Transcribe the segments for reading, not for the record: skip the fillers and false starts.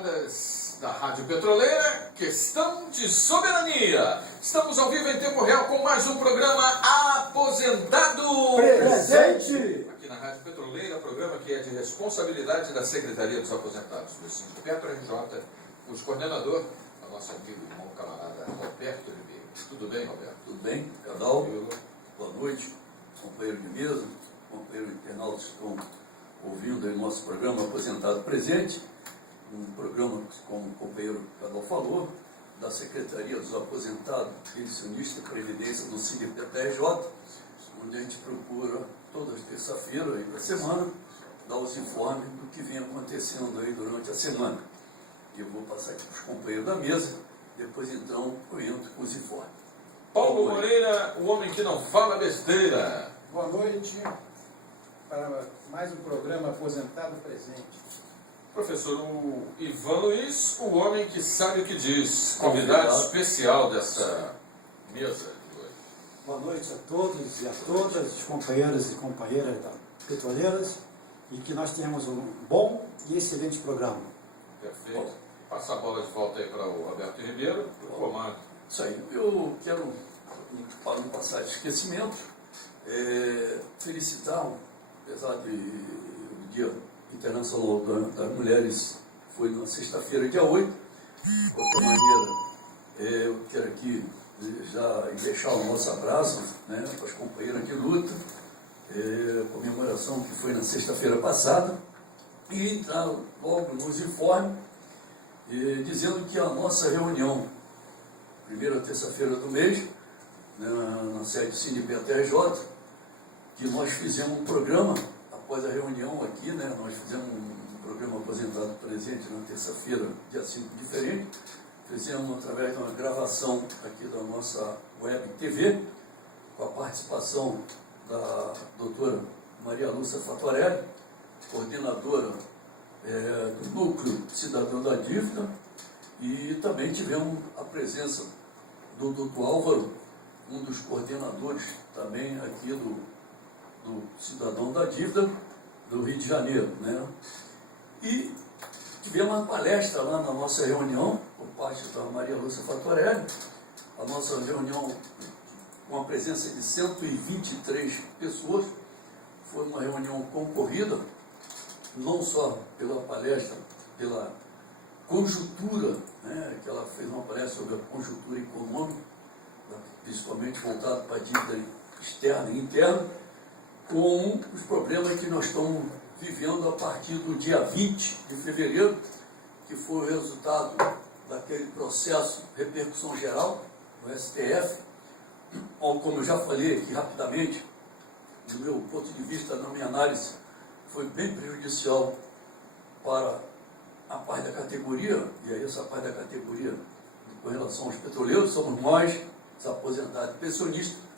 camaradas da Rádio Petroleira, questão de soberania. Estamos ao vivo em tempo real com mais um programa Aposentado Presente. Aqui na Rádio Petroleira, programa que é de responsabilidade da Secretaria dos Aposentados do Sindicato RJ, cujo coordenador é o nosso amigo irmão camarada Roberto Ribeiro. Tudo bem, Roberto? Tudo bem, Cadal? Boa noite, companheiro de mesa, companheiro internautas que estão ouvindo aí nosso programa Aposentado Presente, um programa, como o companheiro Cadal falou, da Secretaria dos Aposentados, Pensionistas e Previdência do Sindicato RJ, onde a gente procura todas as terças-feiras aí da semana dar os informes do que vem acontecendo aí durante a semana. Eu vou passar aqui para os companheiros da mesa, depois então eu entro com os informes. Paulo Moreira, o homem que não fala besteira. Boa noite para mais um programa Aposentado Presente. Professor Ivan Luiz, o homem que sabe o que diz, convidado especial dessa mesa de hoje. Boa noite a todos e a todas, os companheiros e companheiras da Petroleiras, e que nós tenhamos um bom e excelente programa. Perfeito. Passa a bola de volta aí para o Roberto Ribeiro, para o comando. Isso aí, eu quero, para não passar de esquecimento, felicitar, apesar do Dia Internacional das Mulheres, foi na sexta-feira, dia 8, de qualquer maneira, eu quero aqui já deixar o nosso abraço, né, para as companheiras de luta, comemoração que foi na sexta-feira passada, e entrar logo nos informes, dizendo que a nossa reunião, primeira terça-feira do mês, na sede do Sindicato RJ, que nós fizemos um programa, após a reunião aqui, né, nós fizemos um programa Aposentado Presente na terça-feira, dia 5 diferente, fizemos através de uma gravação aqui da nossa web TV, com a participação da doutora Maria Lúcia Fatorelli, coordenadora do Núcleo Cidadão da Dívida, e também tivemos a presença do Dr. Álvaro, um dos coordenadores também aqui do Cidadão da Dívida do Rio de Janeiro, né? E tivemos uma palestra lá na nossa reunião, por parte da Maria Lúcia Fatorelli, a nossa reunião com a presença de 123 pessoas, foi uma reunião concorrida, não só pela palestra, pela conjuntura, né, que ela fez uma palestra sobre a conjuntura econômica, principalmente voltada para a dívida externa e interna, com os problemas que nós estamos vivendo a partir do dia 20 de fevereiro, que foi o resultado daquele processo de repercussão geral no STF, como eu já falei aqui rapidamente, do meu ponto de vista, na minha análise, foi bem prejudicial para a parte da categoria, e aí essa parte da categoria com relação aos petroleiros, somos nós, os aposentados e pensionistas,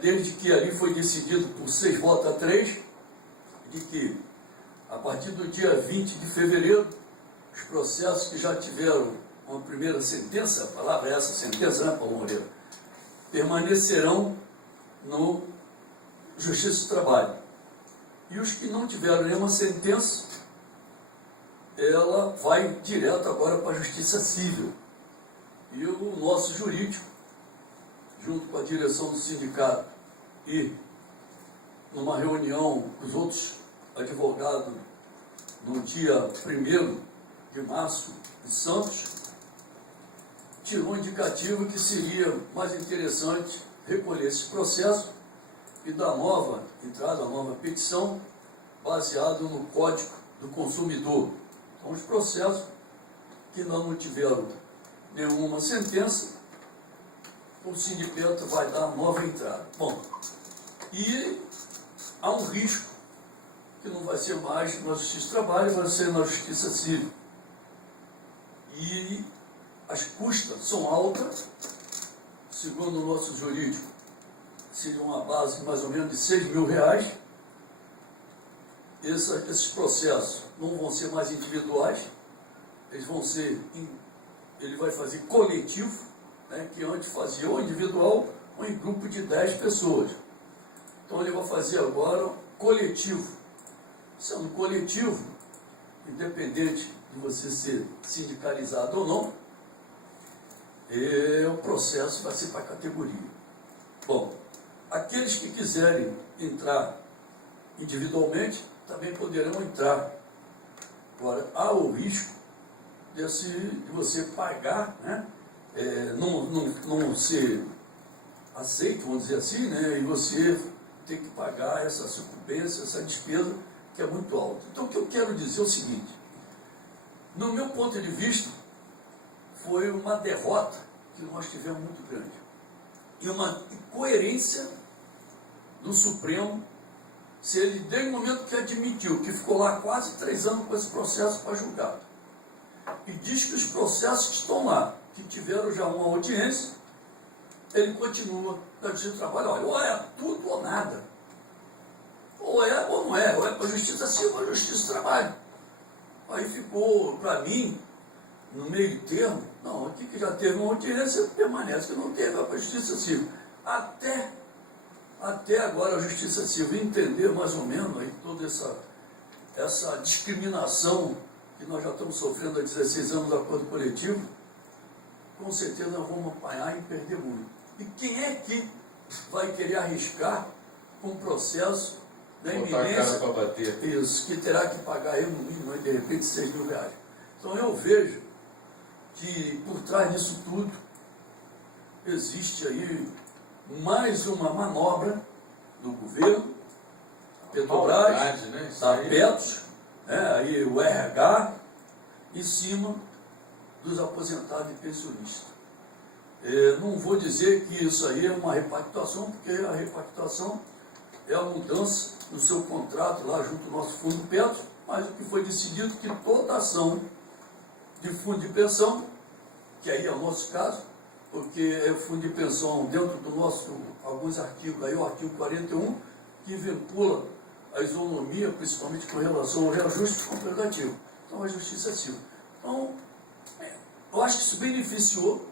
desde que ali foi decidido por 6 votos a 3, de que a partir do dia 20 de fevereiro, os processos que já tiveram uma primeira sentença, a palavra é essa, sentença, né, Paulo Moreira, permanecerão no Justiça do Trabalho. E os que não tiveram nenhuma sentença, ela vai direto agora para a Justiça Civil. E o nosso jurídico, junto com a direção do sindicato e numa reunião com os outros advogados no dia 1º de março em Santos, tirou um indicativo que seria mais interessante recolher esse processo e dar nova entrada, nova petição, baseado no Código do Consumidor. Então, os processos que não tiveram nenhuma sentença, o sindicato vai dar nova entrada. Bom, e há um risco que não vai ser mais na Justiça do Trabalho, vai ser na Justiça Civil. E as custas são altas, segundo o nosso jurídico, seria uma base de mais ou menos de R$6.000. Esses processos não vão ser mais individuais, eles vão ser, ele vai fazer coletivo, né, que antes fazia ou individual ou em grupo de 10 pessoas. Então ele vai fazer agora coletivo. Sendo coletivo, independente de você ser sindicalizado ou não, o processo vai ser para a categoria. Bom, aqueles que quiserem entrar individualmente também poderão entrar. Agora, há o risco de você pagar, né? Não ser aceito, vamos dizer assim, né? E você ter que pagar essa sucumbência, essa despesa que é muito alta. Então, o que eu quero dizer é o seguinte: no meu ponto de vista, foi uma derrota que nós tivemos muito grande. E uma incoerência do Supremo, se ele, desde o momento que admitiu, que ficou lá quase 3 anos com esse processo para julgar, e diz que os processos que estão lá, que tiveram já uma audiência, ele continua na Justiça do Trabalho. Olha, ou é tudo ou nada. Ou é ou não é. Ou é para a Justiça Civil ou a Justiça do Trabalho. Aí ficou, para mim, no meio termo, não, aqui que já teve uma audiência, permanece que não teve, vai para a Justiça Civil. Até agora a Justiça Civil entender mais ou menos aí toda essa discriminação que nós já estamos sofrendo há 16 anos do acordo coletivo, com certeza nós vamos apanhar e perder muito. E quem é que vai querer arriscar um processo da iminência, para bater. isso, que terá que pagar aí no mínimo, de repente, 6 mil reais? Então eu vejo que por trás disso tudo existe aí mais uma manobra do governo, Petrobras, né? da Petros, né, aí o RH, em cima dos aposentados e pensionistas. Não vou dizer que isso aí é uma repactuação, porque a repactuação é a mudança no seu contrato lá junto ao nosso fundo Petros, mas o que foi decidido é que toda ação de fundo de pensão, que aí é o nosso caso, porque é o fundo de pensão dentro do nosso, alguns artigos, aí o artigo 41, que vincula a isonomia, principalmente com relação ao reajuste completativo. Então, a Justiça Civil. Então, eu acho que isso beneficiou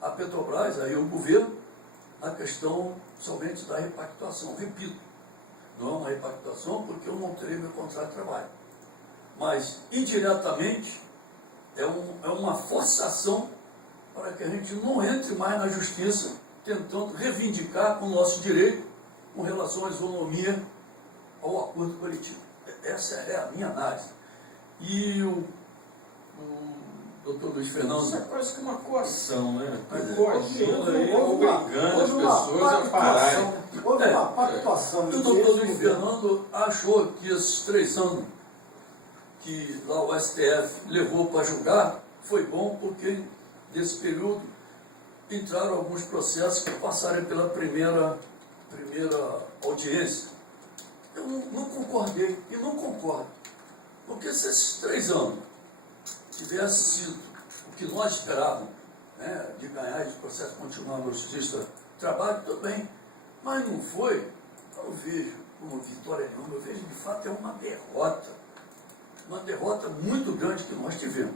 a Petrobras, aí o governo, na questão somente da repactuação. Repito, não é uma repactuação porque eu não terei meu contrato de trabalho. Mas, indiretamente, é uma forçação para que a gente não entre mais na justiça tentando reivindicar o nosso direito com relação à isonomia ao acordo coletivo. Essa é a minha análise. E o doutor Luiz Fernando... Isso é quase que uma coação, né? Coagindo aí, obrigando as pessoas a pararem. Houve uma pactuação. E o doutor Luiz Fernando achou que esses 3 anos que lá o STF levou para julgar foi bom porque nesse período entraram alguns processos que passaram pela primeira audiência. Eu não concordei e não concordo. Porque se esses 3 anos tivesse sido o que nós esperávamos, né, de ganhar esse processo continuar na Justiça do Trabalho, tudo bem. Mas não foi, eu não vejo como vitória nenhuma, eu vejo de fato é uma derrota muito grande que nós tivemos.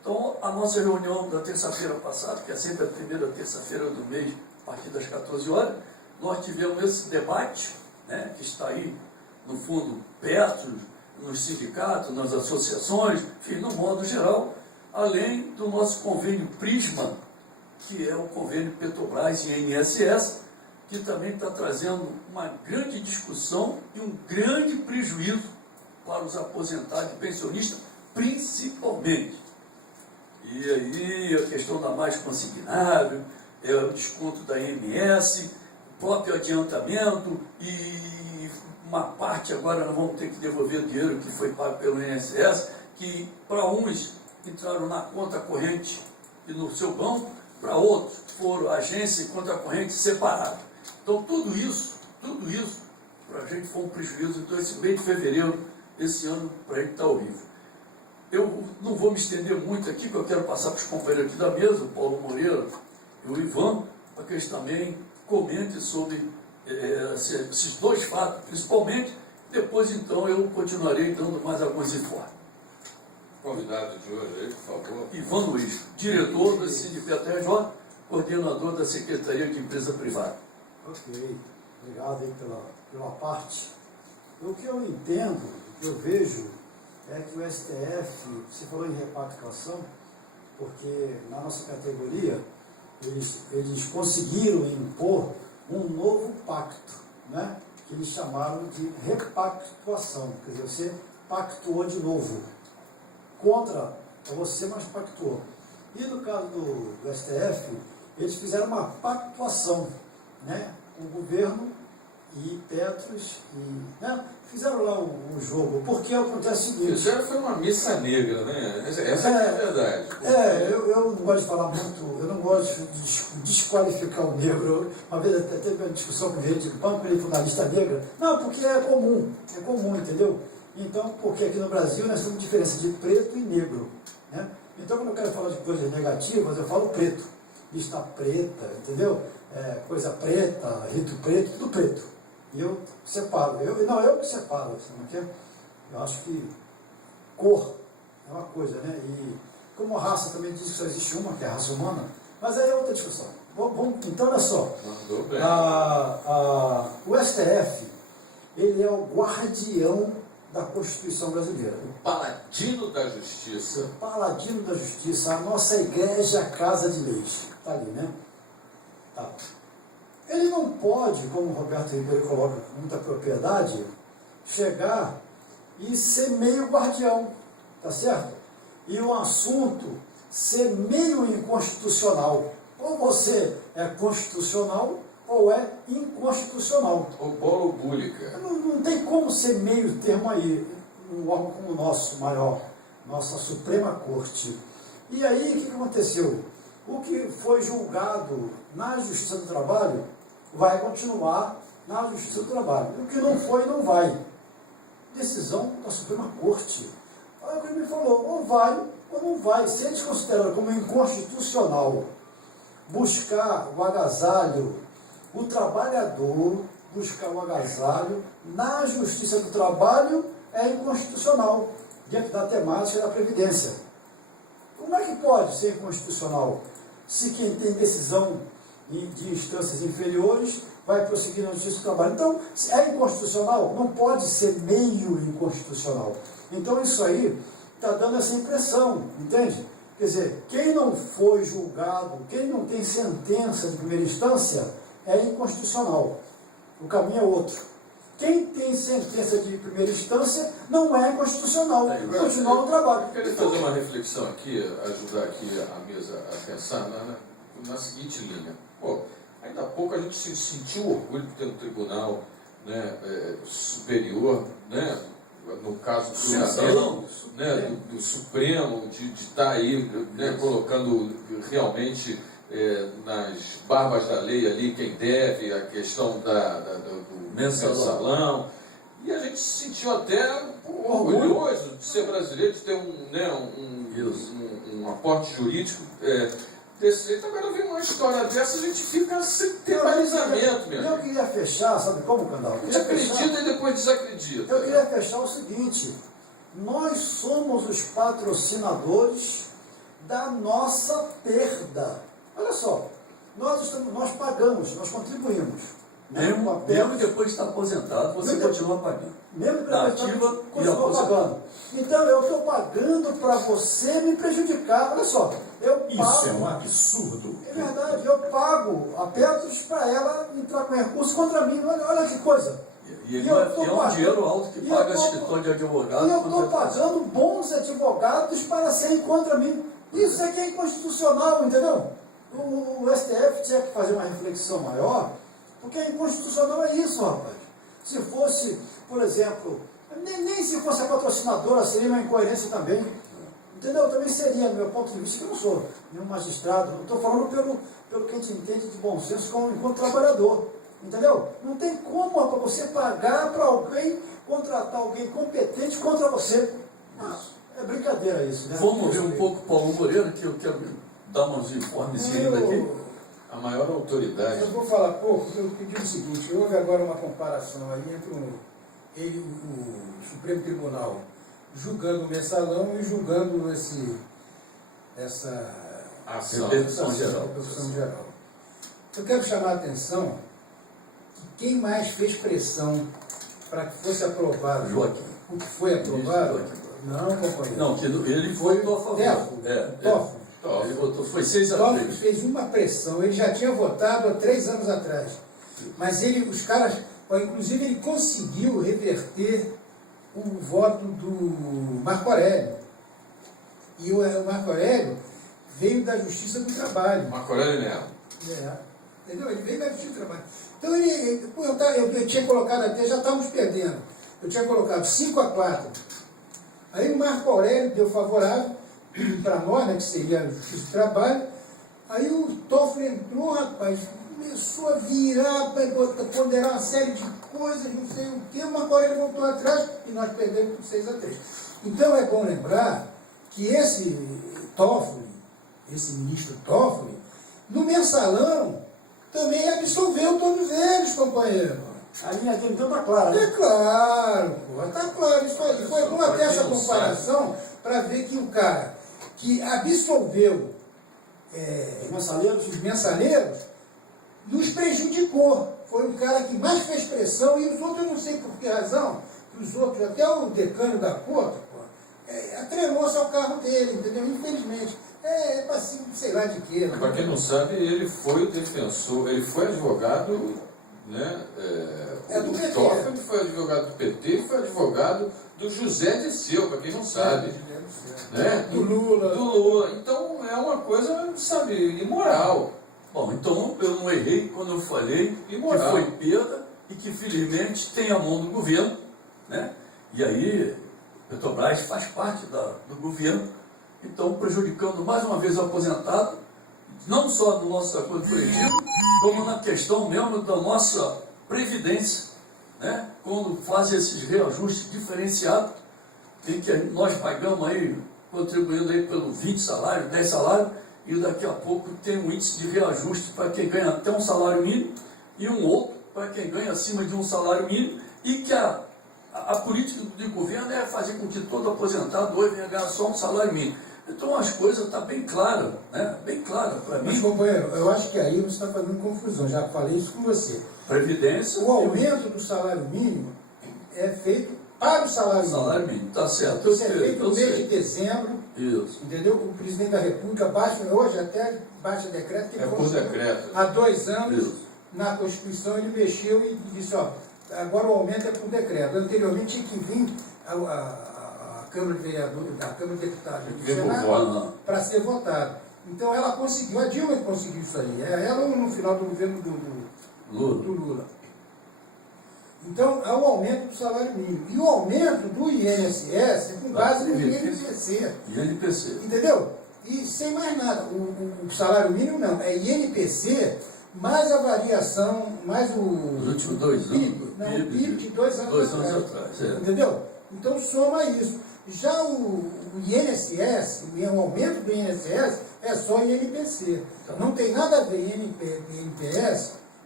Então, a nossa reunião da terça-feira passada, que é sempre a primeira terça-feira do mês, a partir das 14 horas, nós tivemos esse debate, né, que está aí, no fundo, perto, nos sindicatos, nas associações, enfim, no modo geral, além do nosso convênio Prisma, que é o convênio Petrobras e INSS, que também está trazendo uma grande discussão e um grande prejuízo para os aposentados e pensionistas, principalmente. E aí a questão da mais consignável, o desconto da IMS, o próprio adiantamento e uma parte agora nós vamos ter que devolver o dinheiro que foi pago pelo INSS, que para uns entraram na conta corrente e no seu banco, para outros foram agência e conta corrente separada. Então tudo isso, para a gente foi um prejuízo. Então esse mês de fevereiro, esse ano, para a gente está horrível. Eu não vou me estender muito aqui, porque eu quero passar para os companheiros aqui da mesa, o Paulo Moreira e o Ivan, para que eles também comentem sobre esses 2 fatos, principalmente. Depois, então, eu continuarei dando mais alguns informes. Convidado de hoje aí, por favor. Ivan Luiz, diretor do Sindicato RJ, coordenador da Secretaria de Empresa Privada. Ok, obrigado aí pela parte. O que eu entendo, o que eu vejo, é que o STF, você falou em repactuação, porque na nossa categoria eles conseguiram impor um novo pacto, né? Que eles chamaram de repactuação, quer dizer, você pactuou de novo, contra você, mas pactuou. E no caso do STF, eles fizeram uma pactuação, né? O governo e Petros, né? Fizeram lá o jogo, porque acontece o seguinte... Fizeram foi uma missa negra, né? Essa é a verdade. Eu não gosto de falar muito, eu não gosto de desqualificar o negro. Uma vez até teve uma discussão com gente, vamos para ele for na lista negra. Não, porque é comum, entendeu? Então, porque aqui no Brasil nós temos diferença de preto e negro, né? Então, quando eu quero falar de coisas negativas, eu falo preto. Lista preta, entendeu? Coisa preta, rito preto, tudo preto. E eu separo. Eu que separo. Eu acho que cor é uma coisa, né? E como raça também diz que só existe uma, que é a raça humana, mas aí é outra discussão. Então, olha só. O STF, ele é o guardião da Constituição brasileira. O paladino da justiça. O paladino da justiça, a nossa igreja casa de leis. Está ali, né? Tá. Ele não pode, como o Roberto Ribeiro coloca com muita propriedade, chegar e ser meio guardião, tá certo? E o assunto ser meio inconstitucional. Ou você é constitucional ou é inconstitucional. Ou bolo búlica. Não tem como ser meio termo aí, um órgão como o nosso, maior, nossa Suprema Corte. E aí, o que aconteceu? O que foi julgado na Justiça do Trabalho vai continuar na Justiça do Trabalho. O que não foi, não vai. Decisão da Suprema Corte. Aí o que ele me falou, ou vai ou não vai. Se eles consideram como inconstitucional buscar o agasalho, o trabalhador buscar o agasalho na Justiça do Trabalho é inconstitucional, dentro da temática da Previdência. Como é que pode ser inconstitucional se quem tem decisão de instâncias inferiores vai prosseguir na Justiça do Trabalho? Então, se é inconstitucional, não pode ser meio inconstitucional. Então, isso aí está dando essa impressão, entende? Quer dizer, quem não foi julgado, quem não tem sentença de primeira instância, é inconstitucional. O caminho é outro. Quem tem sentença de primeira instância não é inconstitucional. Continua no trabalho. Eu queria fazer uma reflexão aqui, ajudar aqui a mesa a pensar na seguinte linha. Pô, ainda há pouco a gente sentiu orgulho de ter um tribunal, né, superior, né, no caso do cidadão, né, do Supremo, de estar aí, né, colocando realmente nas barbas da lei ali quem deve, a questão do mensalão. E a gente se sentiu até orgulhoso de ser brasileiro, de ter um aporte jurídico desse jeito. Agora vem uma história dessa, a gente fica sem ter balizamento mesmo. Eu queria fechar, sabe como, Candal? A gente acredita e depois desacredita. Eu queria fechar o seguinte: nós somos os patrocinadores da nossa perda. Olha só, nós pagamos, nós contribuímos. Mesmo depois de estar aposentado, você continua pagando. Mesmo na ativa e aposentado. Então eu estou pagando para você me prejudicar. Olha só, eu pago. Isso é um absurdo. É verdade, eu pago a Petros para ela entrar com recurso contra mim. Olha que coisa. E é um dinheiro alto que paga escritório de advogado. E eu estou pagando bons advogados para serem contra mim. Isso é que é inconstitucional, entendeu? O STF tinha que fazer uma reflexão maior, porque inconstitucional é isso, rapaz. Se fosse, por exemplo, nem se fosse a patrocinadora, seria uma incoerência também. Entendeu? Também seria, do meu ponto de vista, que eu não sou nenhum magistrado, não estou falando pelo que a gente entende de bom senso enquanto trabalhador. Entendeu? Não tem como para você pagar para alguém, contratar alguém competente contra você. É brincadeira isso, né? Vamos ver um pouco Paulo Moreira, que eu quero dar uns informes daqui. A maior autoridade. Eu vou falar pouco, eu pedi o seguinte: houve agora uma comparação aí entre o Supremo Tribunal julgando o mensalão e julgando essa Ação. Repercussão geral. Eu quero chamar a atenção que quem mais fez pressão para que fosse aprovado Joaquim. o que foi aprovado Não, companheiro. Não, que ele votou a favor. Toffoli. Ele votou, foi 6-3. Toffoli fez uma pressão, ele já tinha votado há 3 anos atrás. Mas os caras, inclusive ele conseguiu reverter o voto do Marco Aurélio. E o Marco Aurélio veio da Justiça do Trabalho. Marco Aurélio Melo. Entendeu? Ele veio da Justiça do Trabalho. Então eu tinha colocado até, já estávamos perdendo. Eu tinha colocado 5-4. Aí o Marco Aurélio deu favorável para nós, né, que seria a Justiça do Trabalho. Aí o Toffoli entrou, rapaz, começou a virar, ponderar uma série de coisas, não sei o quê. O Marco Aurélio voltou atrás e nós perdemos por 6-3. Então é bom lembrar que esse Toffoli, esse ministro Toffoli, no mensalão também absolveu todos eles, companheiro. A linha dele então está clara, né? É claro, pô, está claro. Isso foi bom até essa comparação para ver que o cara que absolveu os mensaleiros nos prejudicou. Foi o cara que mais fez pressão e os outros, eu não sei por que razão, os outros, até o decano da corte, atrelou-se ao carro dele, entendeu? Infelizmente. É passivo, sei lá de quê. Para quem não sabe, ele foi o defensor, ele foi advogado, né? Do PT. Toffoli foi advogado do PT e foi advogado do José Dirceu, para quem não sabe. Né? Do Lula. Do Lula. Então é uma coisa, sabe, imoral. Bom, então eu não errei quando eu falei Imoral. que foi perda e que felizmente tem a mão do governo, né? E aí, Petrobras faz parte do governo, então prejudicando mais uma vez o aposentado, não só no nosso acordo coletivo, como na questão mesmo da nossa previdência, né? Quando fazem esses reajustes diferenciados, em que nós pagamos aí, contribuindo aí pelo 20 salários, 10 salários, e daqui a pouco tem um índice de reajuste para quem ganha até um salário mínimo e um outro para quem ganha acima de um salário mínimo, e que a política do governo é fazer com que todo aposentado hoje venha ganhar só um salário mínimo. Então as coisas estão bem claras, né? Bem claras para mim. Mas, companheiro, eu acho que aí você está fazendo confusão, já falei isso com você. Previdência. O aumento do salário mínimo é feito para o salário mínimo. Salário mínimo, está certo. Isso é feito no mês de dezembro, Isso. entendeu? O presidente da República baixa, hoje até baixa decreto, que É por decreto. há 2 anos, Isso. na Constituição, ele mexeu e disse, agora o aumento é por decreto. Anteriormente tinha que vir a Câmara de Vereadores, da Câmara de Deputados e do Vem por Senado voto. para ser votado. Então ela conseguiu, a Dilma conseguiu isso aí. Ela no final do governo do Lula. Então, há o aumento do salário mínimo. E o aumento do INSS é com base no INPC. INPC. Entendeu? E sem mais nada. O salário mínimo não. É INPC mais a variação, mais Nos últimos 2 anos. PIB. Não, o PIB de 2 anos 2 anos atrás. atrás. Entendeu? Então soma isso. Já o INSS, o aumento do INSS é só INPC. Não tem nada a ver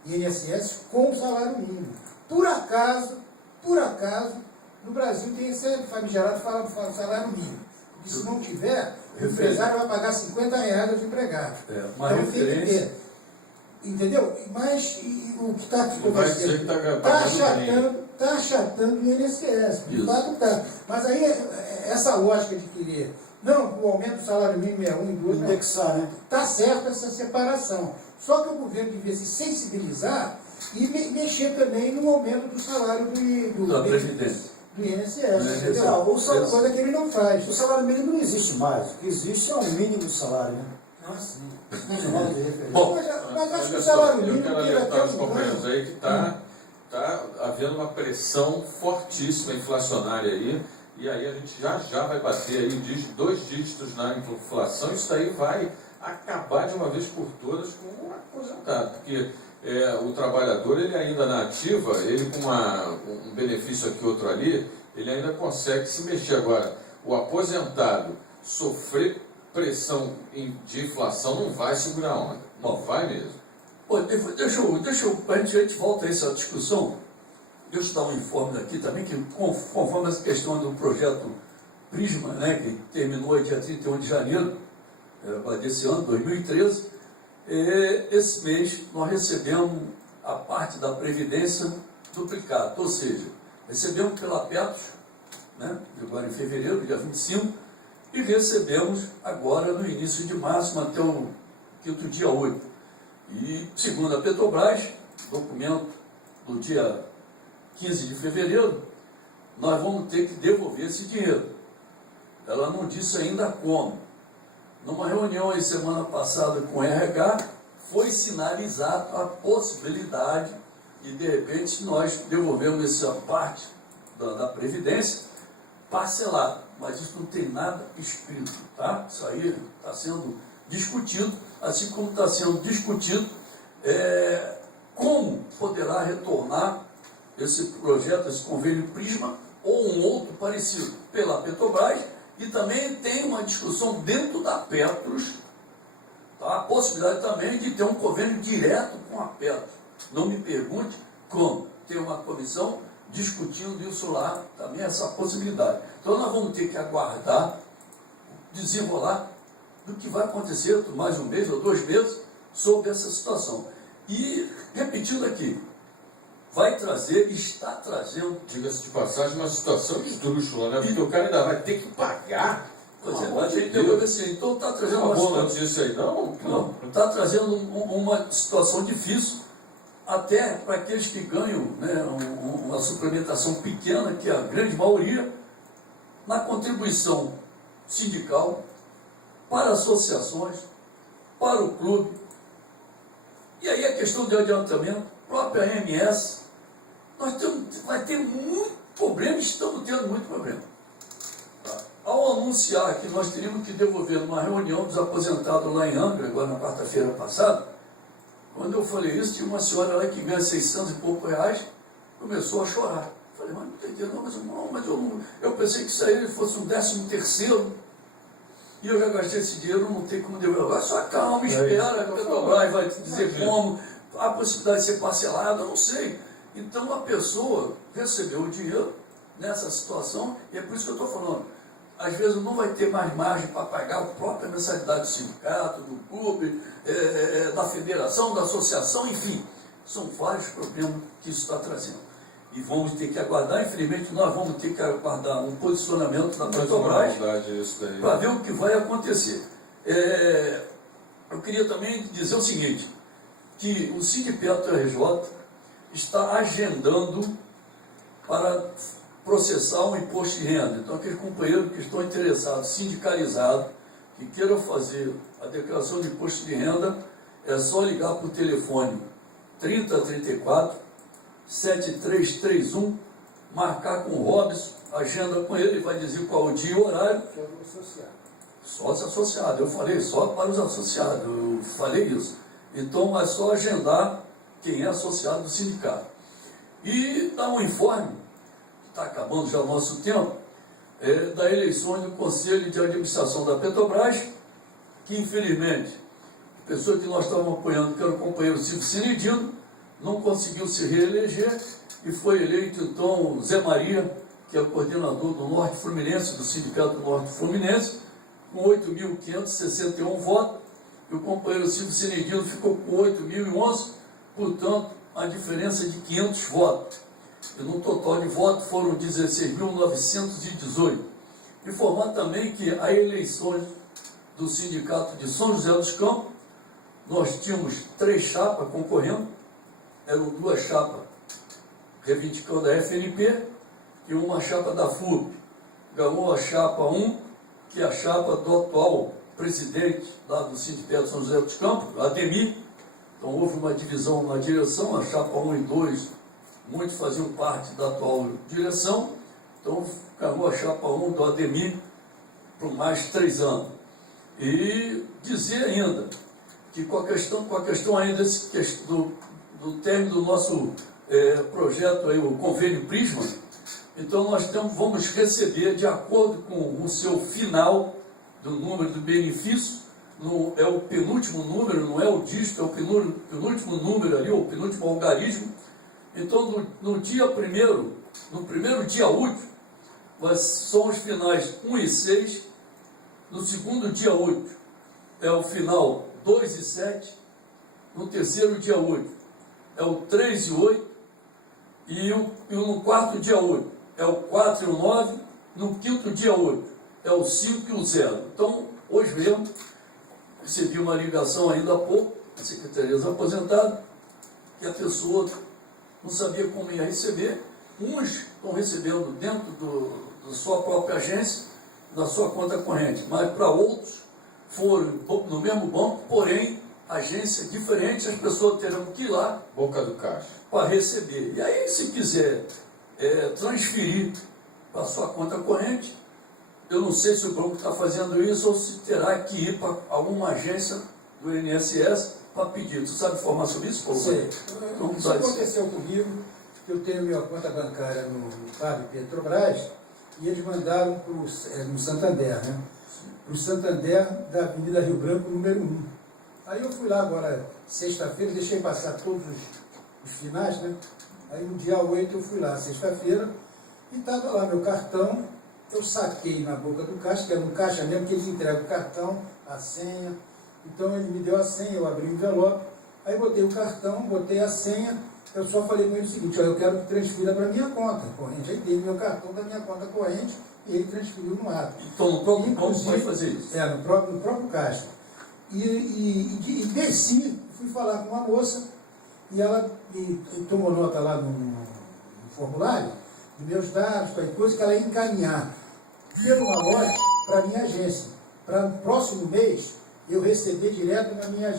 INSS com o salário mínimo. Por acaso, no Brasil tem esse famigerado salário mínimo. Porque se não tiver, o empresário vai pagar R$50 aos empregados. Uma Então tem que referência. ter. Entendeu? Mas o que está aqui Vai dizer que está está achatando o INSS, de Isso. fato está. Mas aí, essa lógica de querer, não, o aumento do salário mínimo é 1 e 2, não. Indexar, né? Está certa essa separação. Só que o governo devia se sensibilizar e mexer também no aumento do salário Da Previdência. do INSS, INSS. entendeu? Outra coisa que ele não faz. O salário mínimo não existe mais. O que existe é o mínimo do salário, né? Ah, sim. Bom, Mas acho que Olha o só, salário eu mínimo quero teve até alertar os um companheiros ganho. aí que está havendo uma pressão fortíssima inflacionária aí, e aí a gente já vai bater aí 2 dígitos na inflação. Isso daí vai acabar de uma vez por todas com o aposentado, porque o trabalhador, ele ainda na ativa, ele com um benefício aqui, outro ali, ele ainda consegue se mexer. Agora, o aposentado sofrer pressão de inflação não vai segurar a onda, não vai mesmo. Pô, deixa eu, a gente volta a essa discussão, deixa eu dar um informe aqui também, que conforme essa questão do projeto Prisma, né, que terminou dia 31 de janeiro desse ano, 2013, esse mês nós recebemos a parte da Previdência duplicada, ou seja, recebemos pela Petros né, agora em fevereiro, dia 25, e recebemos agora no início de março, até o quinto dia 8. E, segundo a Petrobras, documento do dia 15 de fevereiro, nós vamos ter que devolver esse dinheiro. Ela não disse ainda como. Numa reunião aí semana passada com o RH, foi sinalizado a possibilidade de repente, nós devolvemos essa parte da Previdência parcelada, mas isso não tem nada escrito, tá? Isso aí está sendo discutido, assim como está sendo discutido como poderá retornar esse projeto, esse convênio Prisma, ou um outro parecido pela Petrobras, e também tem uma discussão dentro da Petros, tá? A possibilidade também de ter um convênio direto com a Petros. Não me pergunte como. Tem uma comissão discutindo isso lá, também essa possibilidade. Então nós vamos ter que aguardar, desenrolar do que vai acontecer por mais um mês ou 2 meses sobre essa situação. E, repetindo aqui, vai trazer, está trazendo... Diga-se de passagem, uma situação esdrúxula, né? Porque o cara ainda vai ter que pagar. Pois é, vai ter que devolver assim. Então está trazendo uma situação... disso aí, não? Não, está trazendo uma situação difícil, até para aqueles que ganham, né, uma suplementação pequena, que é a grande maioria, na contribuição sindical, para associações, para o clube. E aí a questão de adiantamento, própria AMS, vai ter muito problema, estamos tendo muito problema. Ao anunciar que nós teríamos que devolver numa reunião dos aposentados lá em Angra, agora na quarta-feira passada, quando eu falei isso, tinha uma senhora lá que ganha 600 e poucos reais, começou a chorar. Falei, mas não tem dinheiro, mas eu pensei que isso aí fosse um 13º, e eu já gastei esse dinheiro, não tem como devolver. Só calma, espera, a Petrobras vai te dizer como, a possibilidade de ser parcelada, eu não sei. Então a pessoa recebeu o dinheiro nessa situação, e é por isso que eu estou falando. Às vezes não vai ter mais margem para pagar a própria mensalidade do sindicato, do clube, da federação, da associação, enfim. São vários problemas que isso está trazendo. E vamos ter que aguardar, infelizmente nós vamos ter que aguardar um posicionamento da Petrobras para ver o que vai acontecer. Eu queria também dizer o seguinte, que o Sindicato RJ está agendando para processar um imposto de renda. Então, aqueles companheiros que estão interessados, sindicalizados, que queiram fazer a declaração de imposto de renda, é só ligar para o telefone 3034 7331, marcar com o Robson, agenda com ele, vai dizer qual o dia e o horário. Só os associados. Eu falei só para os associados, eu falei isso. Então, é só agendar quem é associado do sindicato. E dar um informe, está acabando já o nosso tempo, da eleição do Conselho de Administração da Petrobras, que infelizmente, a pessoa que nós estávamos apoiando, que era o companheiro Silvio Sinedino, não conseguiu se reeleger e foi eleito então Zé Maria, que é o coordenador do Norte Fluminense, do Sindicato do Norte Fluminense, com 8.561 votos, e o companheiro Silvio Sinedino ficou com 8.011, portanto, a diferença de 500 votos. E no total de votos foram 16.918. Informar também que as eleições do Sindicato de São José dos Campos, nós tínhamos 3 chapas concorrendo, eram 2 chapas reivindicando a FNP e uma chapa da FUP. Ganhou a chapa 1, que é a chapa do atual presidente lá do Sindicato de São José dos Campos, Ademir. Então houve uma divisão na direção, a chapa 1 e 2, muitos faziam parte da atual direção, então ganhou a chapa 1 do Ademir por mais 3 anos. E dizer ainda que com a questão ainda do término do nosso projeto, aí, o convênio Prisma, então nós vamos receber, de acordo com o seu final do número do benefício, é o penúltimo número, não é o dígito, é o penúltimo número ali, o penúltimo algarismo. Então, no dia primeiro, no primeiro dia útil, são os finais 1 e 6, no segundo dia útil é o final 2 e 7, no terceiro dia útil é o 3 e 8, e no quarto dia útil é o 4 e o 9, no quinto dia 8, é o 5 e o 0. Então, hoje mesmo, recebi uma ligação ainda há pouco, da Secretaria dos Aposentados, que a pessoa não sabia como ia receber. Uns estão recebendo dentro da sua própria agência, da sua conta corrente, mas para outros foram no mesmo banco, porém, agência diferente, as pessoas terão que ir lá Boca do caixa. para receber. E aí, se quiser transferir para a sua conta corrente, eu não sei se o banco está fazendo isso ou se terá que ir para alguma agência do INSS para pedir. Tu sabe informar sobre isso, Paulo? Sei. Não Isso sabe. aconteceu comigo, que eu tenho minha conta bancária no PAB Petrobras, e eles mandaram no Santander, né? Para o Santander da Avenida Rio Branco, número 1. Aí eu fui lá agora, sexta-feira, deixei passar todos os finais, né? Aí no dia 8 eu fui lá, sexta-feira, e estava lá meu cartão, eu saquei na boca do caixa, que é no caixa mesmo, que eles entregam o cartão, a senha. Então ele me deu a senha, eu abri o envelope, aí botei o cartão, botei a senha, eu só falei com ele o seguinte, ó, eu quero que transfira para a minha conta corrente. Aí dei meu cartão da minha conta corrente e ele transferiu no ato. Então, no próprio banco Inclusive, vai fazer isso. no próprio caixa. E desci, fui falar com uma moça, e ela tomou nota lá no formulário, dos meus dados, para coisa que ela ia encaminhar pelo malote para a minha agência. Para no próximo mês eu receber direto na minha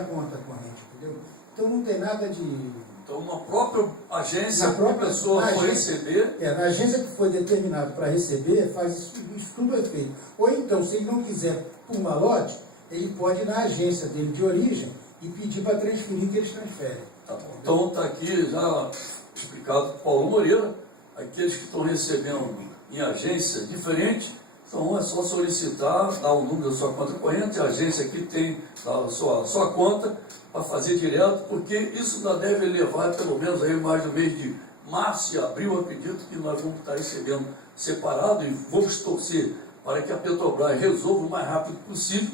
conta corrente, entendeu? Então não tem nada de... Então, uma própria agência, Na própria a pessoa for agência, receber, na agência que foi determinado para receber, faz isso tudo é feito. Ou então, se ele não quiser por malote, ele pode ir na agência dele de origem e pedir para transferir, que eles transferem. tá bom. Então está aqui já explicado para Paulo Moreira, aqueles que estão recebendo em agência diferente, então é só solicitar, dar o número da sua conta corrente, a agência aqui tem a sua conta para fazer direto, porque isso ainda deve levar pelo menos aí mais no mês de março e abril, acredito que nós vamos estar recebendo separado e vamos torcer para que a Petrobras resolva o mais rápido possível.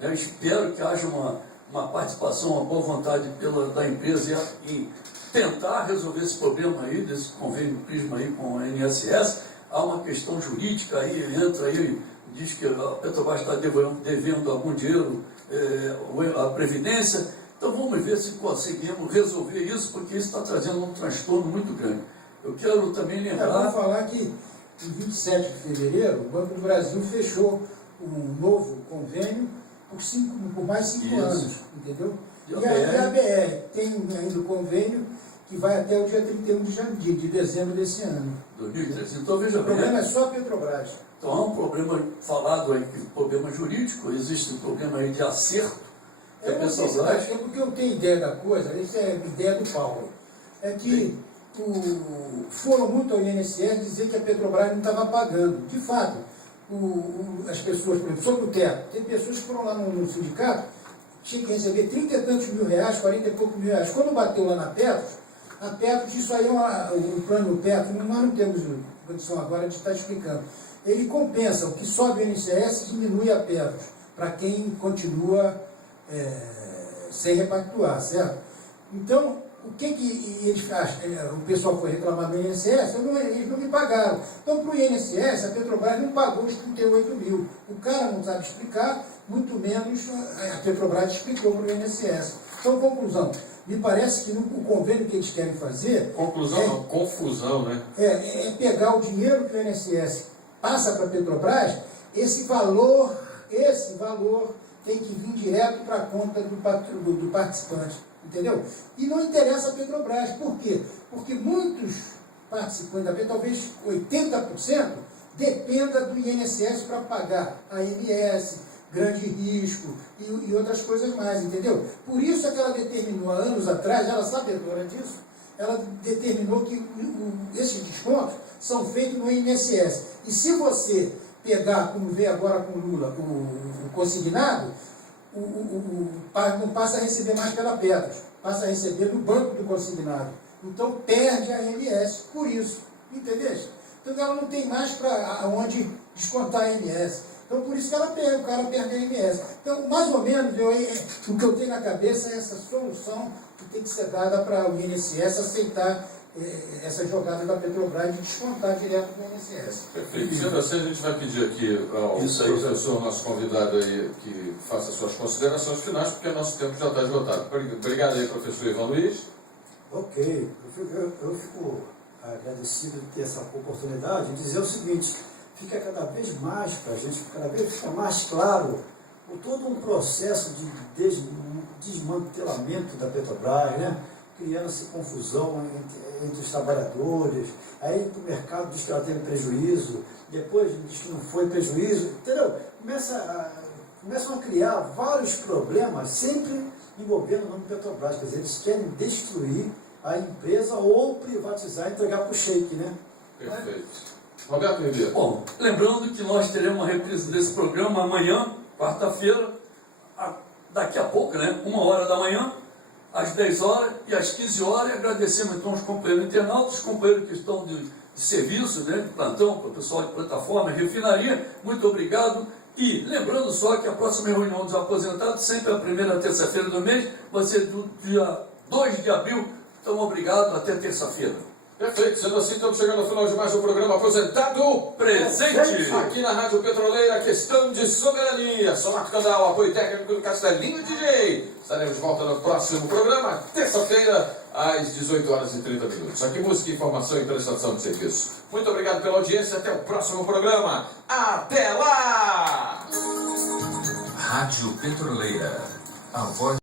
Eu espero que haja uma participação, uma boa vontade da empresa em tentar resolver esse problema aí, desse convênio Prisma aí com a INSS. Há uma questão jurídica aí, entra aí, diz que a Petrobras está devendo algum dinheiro à Previdência. Então vamos ver se conseguimos resolver isso, porque isso está trazendo um transtorno muito grande. Eu quero também Vamos lembrar... falar que em 27 de fevereiro, o Banco do Brasil fechou um novo convênio por mais 5 Isso. anos, entendeu? E a E a BR tem ainda o convênio que vai até o dia 31 de dezembro desse ano. 2013. Então veja O bem. problema é só a Petrobras. Então há um problema falado aí, problema jurídico, existe um problema aí de acerto. Que a Eu não sei se Petrobras... o que eu tenho ideia da coisa, isso é ideia do Paulo, é que foram muito ao INSS dizer que a Petrobras não estava pagando. De fato, as pessoas, por exemplo, sobre o teto, tem pessoas que foram lá no sindicato, tinha que receber 30 e tantos mil reais, 40 e poucos mil reais. Quando bateu lá na Petros, a Petros, isso aí é o plano Petros, nós não temos condição agora de estar explicando. Ele compensa, o que sobe o INSS diminui a Petros, para quem continua sem repactuar, certo? Então, o que eles fazem? O pessoal foi reclamar no INSS, eles não me pagaram. Então, para o INSS, a Petrobras não pagou os 38 mil. O cara não sabe explicar, muito menos a Petrobras explicou para o INSS. Então, conclusão, me parece que o convênio que eles querem fazer... Conclusão, não, confusão, né? É pegar o dinheiro que o INSS passa para a Petrobras, esse valor tem que vir direto para a conta do participante, entendeu? E não interessa a Petrobras. Por quê? Porque muitos participantes da Petrobras, talvez 80%, dependa do INSS para pagar a AMS, grande risco e outras coisas mais, entendeu? Por isso é que ela determinou há anos atrás, ela sabedora disso, ela determinou que esses descontos são feitos no INSS. E se você pegar, como vê agora com o Lula, o consignado, não passa a receber mais pela Petros, passa a receber do banco do consignado. Então perde a AMS por isso, entendeu? Então ela não tem mais para onde descontar a AMS. Então por isso que o cara perde a AMS. Então, mais ou menos, o que eu tenho na cabeça é essa solução que tem que ser dada para o INSS aceitar essa jogada da Petrobras de descontar direto do INSS. Perfeito. Sendo assim, a gente vai pedir aqui ao Isso aí. professor, nosso convidado aí, que faça suas considerações finais, porque nosso tempo já está esgotado. Obrigado aí, professor Ivan Luiz. Ok, eu fico agradecido de ter essa oportunidade de dizer o seguinte: fica cada vez mais para a gente, cada vez fica mais claro o todo um processo de desmantelamento da Petrobras, né? Criando-se confusão entre os trabalhadores, aí o mercado diz que ela teve prejuízo, depois diz que não foi prejuízo, entendeu? Começam a criar vários problemas, sempre envolvendo o nome Petrobras, quer dizer, eles querem destruir a empresa ou privatizar e entregar para o sheik, né? Perfeito. Roberto Ribeiro. Bom, lembrando que nós teremos uma reprise desse programa amanhã, quarta-feira, daqui a pouco, né? 1h da manhã, às 10 horas e às 15 horas. Agradecemos então os companheiros internautas, os companheiros que estão de serviço, né? De plantão, para o pessoal de plataforma, refinaria. Muito obrigado. E lembrando só que a próxima reunião dos aposentados, sempre a primeira terça-feira do mês, vai ser do dia 2 de abril. Então, obrigado, até terça-feira. Perfeito. Sendo assim, estamos chegando ao final de mais um programa Aposentado Presente! aqui na Rádio Petroleira, questão de soberania. Só marcando o apoio técnico do Castelinho DJ. Estaremos de volta no próximo programa, terça-feira, às 18h30. Aqui, música, informação e prestação de serviço. Muito obrigado pela audiência. Até o próximo programa. Até lá! Rádio Petroleira, a voz